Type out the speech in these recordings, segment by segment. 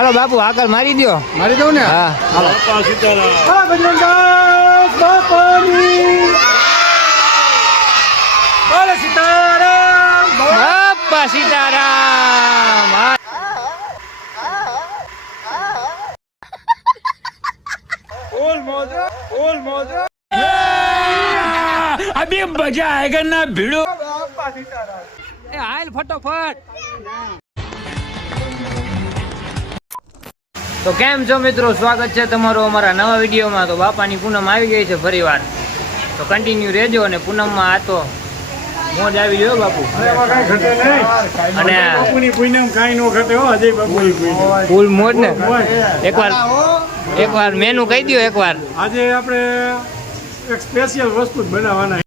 હાલો બાપુ આગળ મારી દો. મારી દઉં ને. હા હાલો. બજરંગદાસ બાપાની બોલે સીતારામ. બાપા સીતારામ. ઓલ મોજા ઓલ મોજા. અભી મજા આયેગા ના ભીડો. બાપા સીતારામ. એ હાલ ફટોફટ. તો કેમ છો મિત્રો, સ્વાગત છે તમારું અમારા નવા વિડીયોમાં. તો બાપાની પૂનમ આવી ગઈ છે ફરીવાર, તો કન્ટિન્યુ રહેજો. અને પૂનમમાં આ તો મોજ આવી ગયો બાપુ. એમાં કાંઈ ઘટે નહીં. અને બાપુની પૂનમ કાંઈ નો ઘટે હો. અજય બાપુની પૂનમ ફૂલ મોજ ને. મોજ. એકવાર મેનુ કહી દો એકવાર. આજે આપણે એક સ્પેશિયલ વસ્તુ જ બનાવવાના.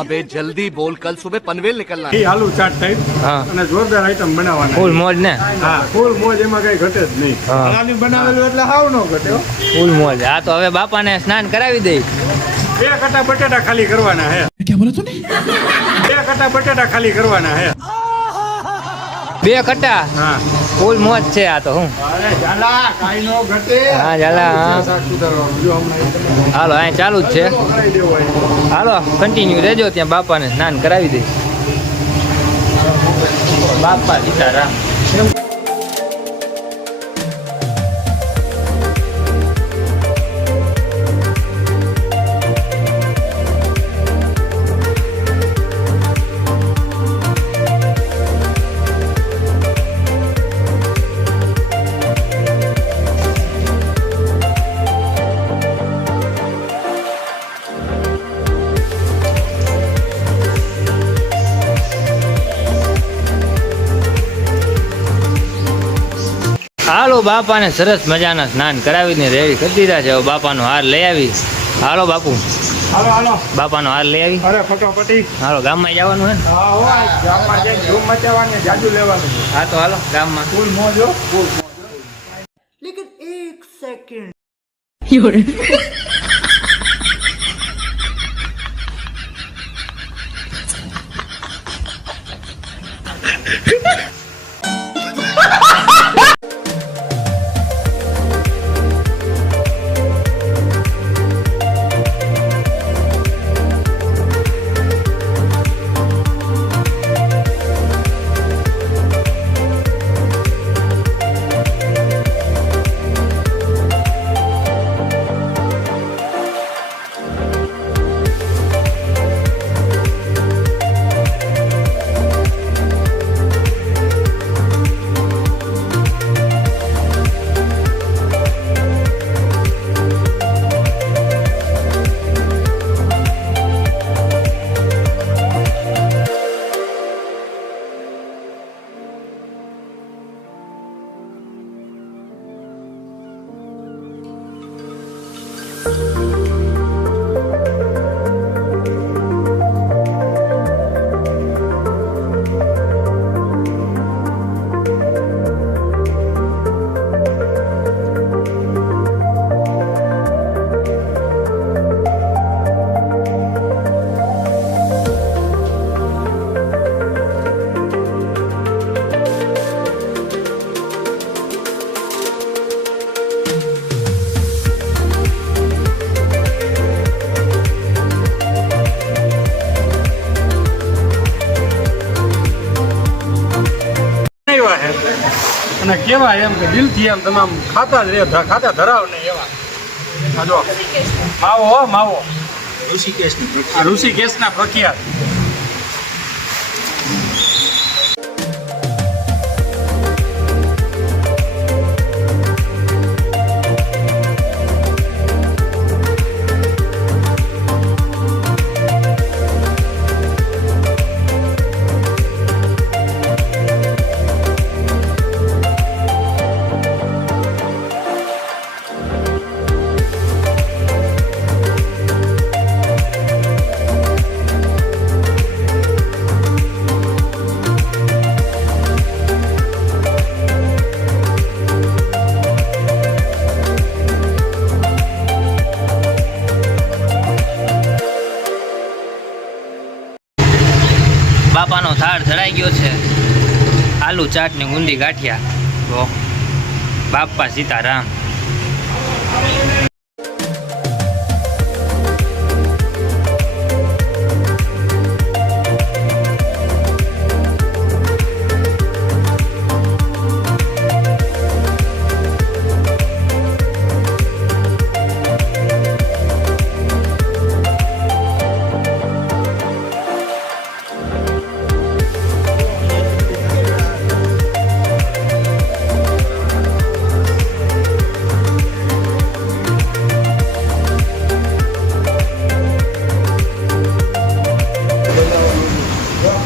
अबे जल्दी बोल, कल सुबह पनवेल निकलना એ આલુ ચાટ ટાઈપ હા અને જોરદાર આઈટમ બનાવવાના. ફૂલ મોજ ને. હા, ફૂલ મોજ. એમાં કઈ ઘટે જ નહીં. હા. આની બનાવેલું એટલે હાવ નો ઘટે હો. ફૂલ મોજ. આ તો હવે બાપાને સ્નાન કરાવી દઈ. 2 કટા બટેટા ખાલી કરવાના હે. क्या बोला तूने? 2 કટા બટેટા ખાલી કરવાના હે. 2 કટા. હા. ફૂલ મોજ છે આ તો. હું અરે જાલા કાઈ નો ઘટે. હા જાલા. હા. શાક સુધારવાનું. જો હમણાં હાલો અહીં ચાલુ જ છે. કરાવી દેવું હોય. હાલો કન્ટિન્યુ રહેજો, ત્યાં બાપાને સ્નાન કરાવી દઈ. બાપા સીતારામ. હાલો બાપાને સરસ મજાના સ્નાન કરાવીને રેડી કરી દીધા છે. હવે બાપાનો હાર લઈ આવી. હાલો બાપુ હાલો હાલો. બાપાનો હાર લઈ આવી. અરે ફટોફટી. હાલો ગામમાં જવાનું હે ને. હા હોય. ગામમાં જઈને ધૂમ મચાવવાની, જાજુ લેવાનું. હા તો હાલો ગામમાં. ફૂલ મોજ હો. ફૂલ મોજ. અને કેવા એમ કે દિલથી એમ તમે આમ ખાતા જ રહે, ખાતા ધરાવ નહીં એવા. આ જો માવો હો માવો. ઋષિકેશના પ્રખ્યાત. બાપાનો થાળ ધરાઈ ગયો છે. આલુ ચાટ ને ગુંદી ગાંઠિયા. તો બાપા સીતારામ.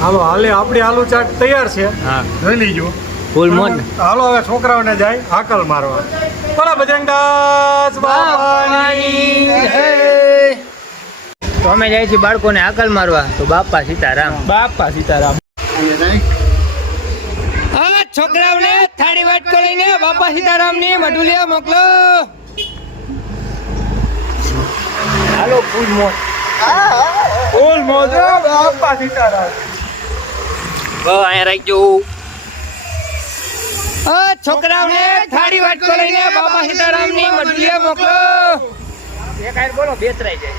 હાલો હાલે આપણી આલુ ચાટ તૈયાર છે. હા જોઈ લીજો. ફૂલ મોજ. હાલો હવે છોકરાઓને જાય હાકલ મારવા. બોલા બજરંગદાસ બાપાની જય. તો અમે જાય છીએ બાળકોને આકલ મારવા. તો બાપા સીતારામ. બાપા સીતારામ. હા છોકરાઓને થાળી વાટકો લઈને બાપા સીતારામ ની મઢુલિયા મોકલો. હાલો ફૂલ મોજ. ફૂલ મોજ બાપા સીતારામ. અહીંયા રાખજો. છોકરાઓને થાળી વાટકો લઈને બાપા સીતારામ ની મઢુલિયા મોકલો. એક આયર બોલો બેસરાઈ જાય.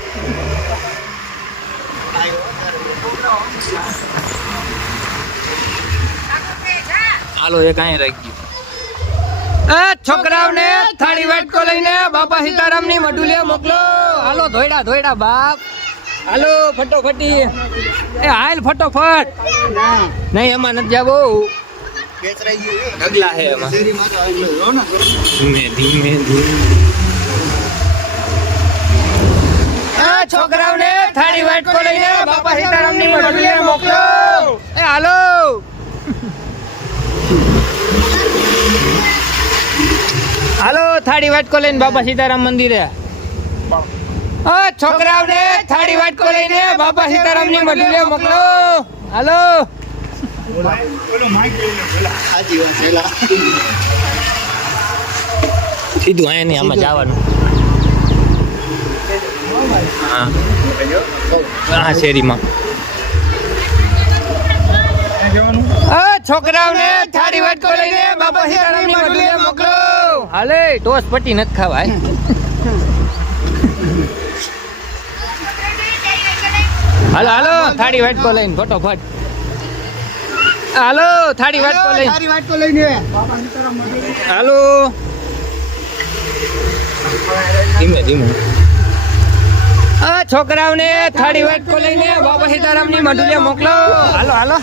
હાલો એક અહીંયા રાખજો. છોકરાઓને થાળી વાટકો લઈને બાપા સીતારામ ની મઢુલિયા મોકલો. હાલો ધોયડા ધોયડા બાપ. હાલો ફટોફટી. એ હાલ ફટોફટ. નહીં એમાં નથી જાવો. ઢગલા હે એમાં. ધીમે ધીમે છોકરાઓને થાળી વાટકો લઈને બાપા સીતારામ ની મઢુલિયા મોકલો. એ હાલો. હાલો થાળી વાટકો લઈને બાપા સીતારામ મંદિરે. છોકરાઓને થાળી વાટકો લઈને બાપા સીતારામ ની મઢુલિયા મોકલો. હાલો. સીધું અહીંયા નહીં આમાં જવાનું. હા શેરીમાં. છોકરાઓને થાળી વાટકો લઈને બાપા સીતારામ ની મઢુલિયા મોકલો. હાલે ટોસ પટ્ટી નથી ખાવાય. હાલો હાલો થાળી વાટકો લઈને ફટોફટ. હાલો થાળી વાટકો લઈને. હાલો ધીમે ધીમે. છોકરાઓને થાળી વાટકો લઈને બાપા સીતારામ ની મઢુલિયા મોકલો. હાલો હાલો.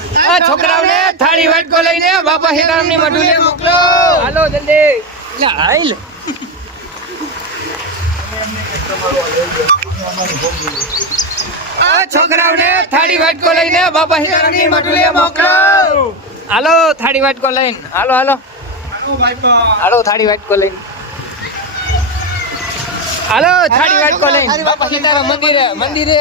છોકરાઓને થાળી વાટકો લઈને બાપા સીતારામ ની મઢુલિયા મોકલો. હાલો જલ્દી. હાલ. છોકરાઓને થાળી વાટકો લઈને બાપા સીતારામ ની મઢુલિયા મોકલો. હાલો થાળી વાટકો લઈને. હાલો હાલો. હાલો થાળી વાટકો લઈને. હાલો થાળી વાટકો લઈને બાપા સીતારામ મંદિરે મંદિરે.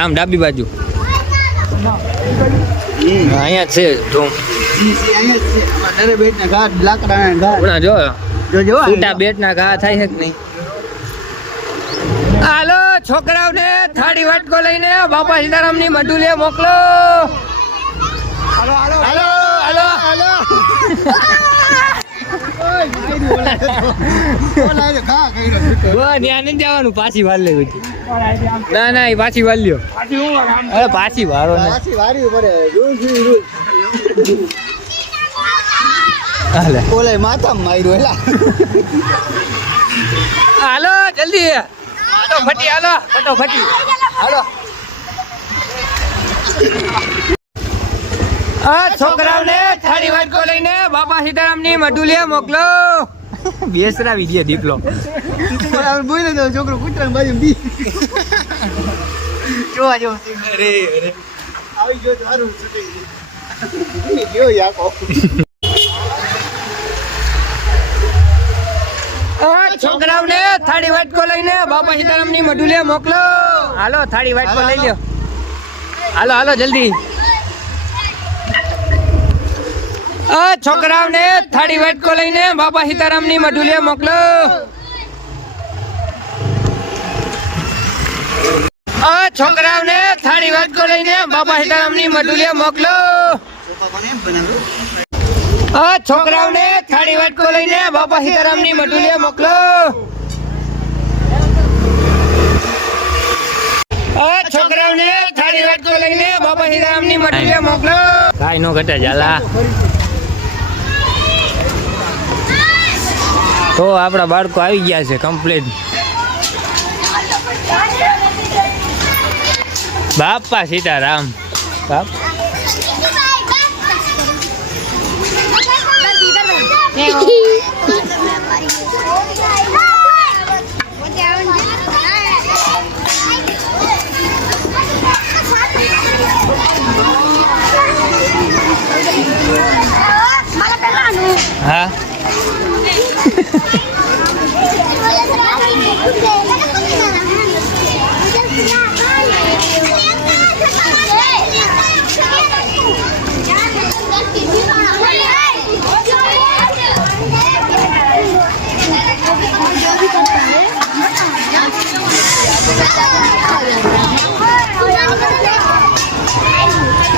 આમ ડાબી બાજુ. અહીંયા છે ધૂમ. જો છૂટા બેટ ના ઘા થાય છે કે નહીં. હાલો છોકરાઓને થાળી વાટકો લઈને બાપા સીતારામ ની મઢુલિયા મોકલો. હાલો હાલો હાલો હાલો. ત્યાં નથી જવાનું. પાછી વાર લેવી. ના ના એ પાછી વાર લ્યો. અરે પાછી વારો માથા માર્યું. હાલો જલ્દી. ફટાફટી હાલો ફટાફટી. હાલો. છોકરાઓને થાળી વાટકો લઈને બાપા સીતારામ ની મઢુલિયા મોકલો. બેસરાવી દે દીપલો. બોલે તો છોકરો કૂતરા બાજુ બી જોવા જો. અરે અરે આવી ગયો સારું ગયો યાકો. છોકરાઓને થાળી વાટકો લઈને બાપા સીતારામ ની મઢુલિયા મોકલો. હાલો થાળી વાટકો લઈ લ્યો. હાલો હાલો જલ્દી. છોકરાઓને થાળી વાટકો લઈને બાપા સીતારામ ની મઢુલિયા મોકલો. છોકરાઓને થાળી વાટકો લઈને બાપા સીતારામ ની મઢુલિયા મોકલો. પપ્પા કોને એમ બનાવ્યું આ છોકરાઓને થાળી વાટકો લઈને બાપા સીતારામની મઢુલીએ મોકલો. આ છોકરાઓને થાળી વાટકો લઈને બાપા સીતારામની મઢુલીએ મોકલો. કાઈ નો ઘટે ઝાલા. તો આપણા બાળકો આવી ગયા છે કમ્પ્લીટ. બાપા સીતારામ. બાપ હા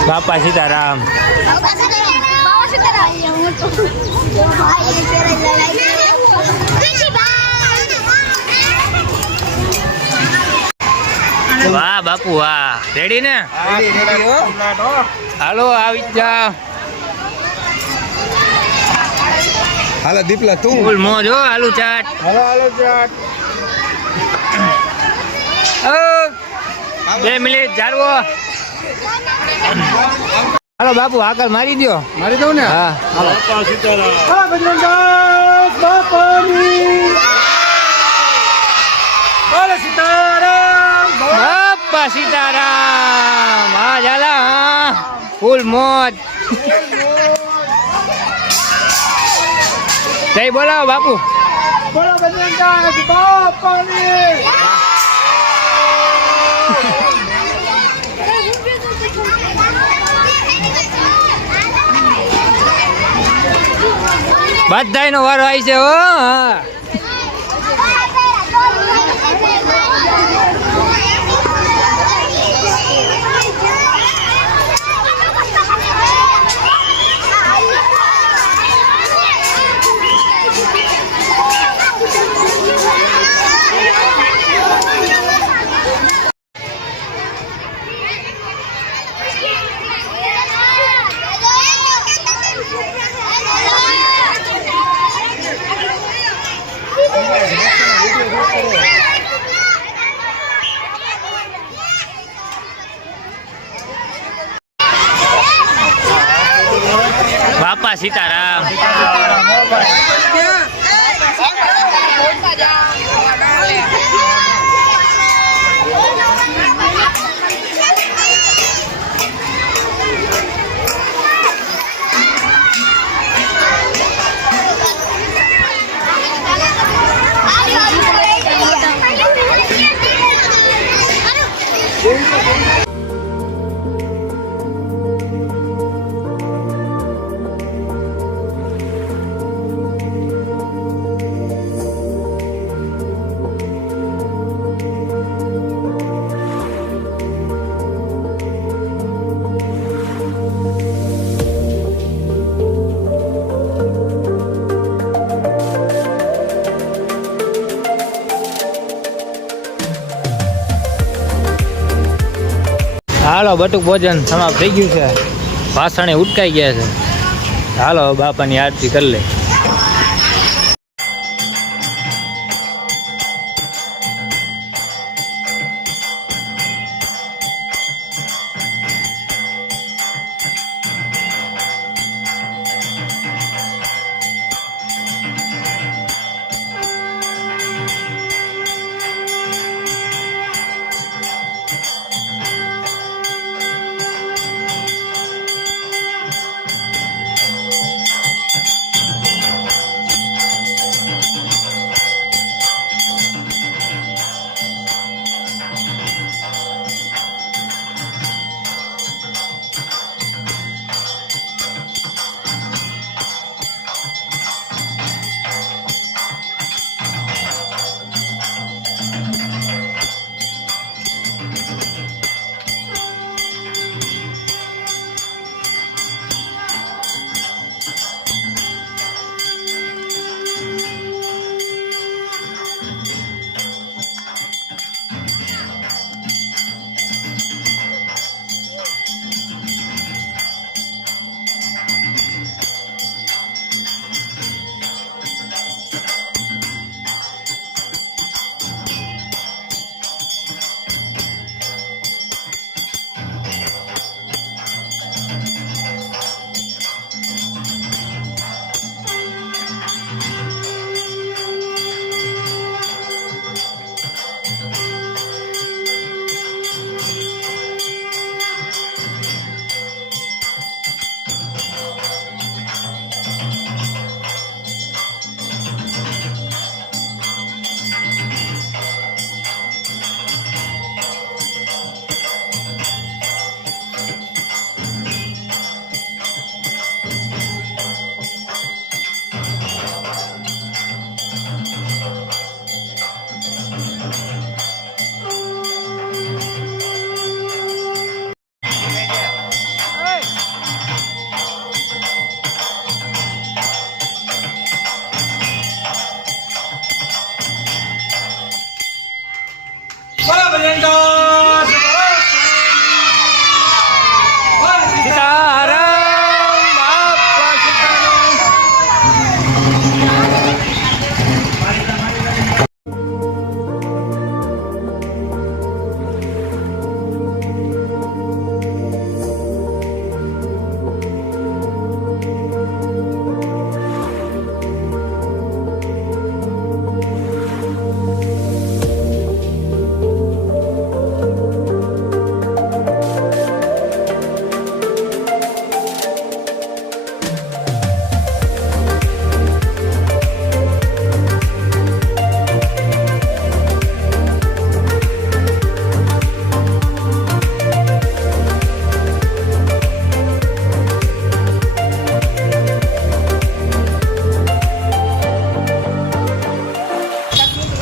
બાપા સીતારામ. વાહ બાપુ વાહ. રેડી ને? હાલો આવી જા. હાલો દીપલા તું ફૂલ મોજ હો. આલુ ચાટ. હાલો ચાટ 2 મિનિટ જાળવો. હાલો બાપુ આગળ મારી દો. મારી દઉં ને હા હાલો બાપા સીતારામ બજરંગદાસ બાપાની બોલે સીતારામ બાપા સીતારામ. હા ઝાલા હા. ફૂલ મોજ. જય બોલાવો બાપુ. બોલો બજરંગદાસ બાપાની બધાયનો વારો આવી છે હો. હા બાપા સીતારામ. હાલો બટુક ભોજન સમાપ્ત થઈ ગયું છે. વાસણે ઉટકાઈ ગયા છે. હાલો બાપાની આરતી કરી લે.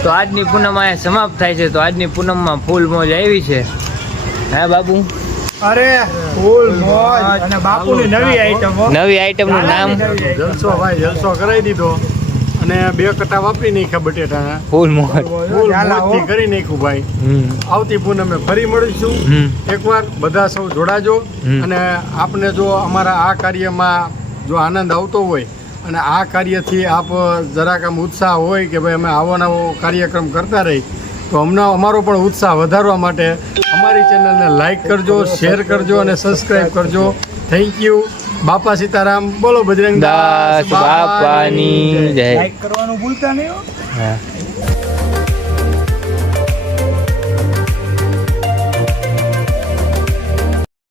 તો આજની પૂનમ અહીંયા સમાપ્ત થાય છે. તો આજની પૂનમમાં ફૂલ મોજ આવી છે. હા બાબુ, અરે ફૂલ મોજ અને બાપુની નવી આઈટમ નવી આઈટમનું નામ જલસો ભાઈ જલસો કરાવી દીધો અને 2 કટા વાપરી નાખ્યા બટેટાના ફૂલ મોજ. ફૂલ મોજથી કરી નાખ્યું ભાઈ. આવતી પૂનમે ફરી મળીશું. એકવાર બધા સૌ જોડાજો અને આપને જો અમારા આ કાર્યમાં જો આનંદ આવતો હોય અને આ કાર્યથી આપ જરાક આમ ઉત્સાહ હોય કે ભાઈ અમે આવો નવો કાર્યક્રમ કરતા રહી તો અમારો પણ ઉત્સાહ વધારવા માટે અમારી ચેનલને લાઈક કરજો, શેર કરજો અને સબસ્ક્રાઈબ કરજો. Thank you. બાપા સીતારામ. બોલો બજરંગ દાસ બાપાની જય. કરવાનું ભૂલતા નહીં. હા.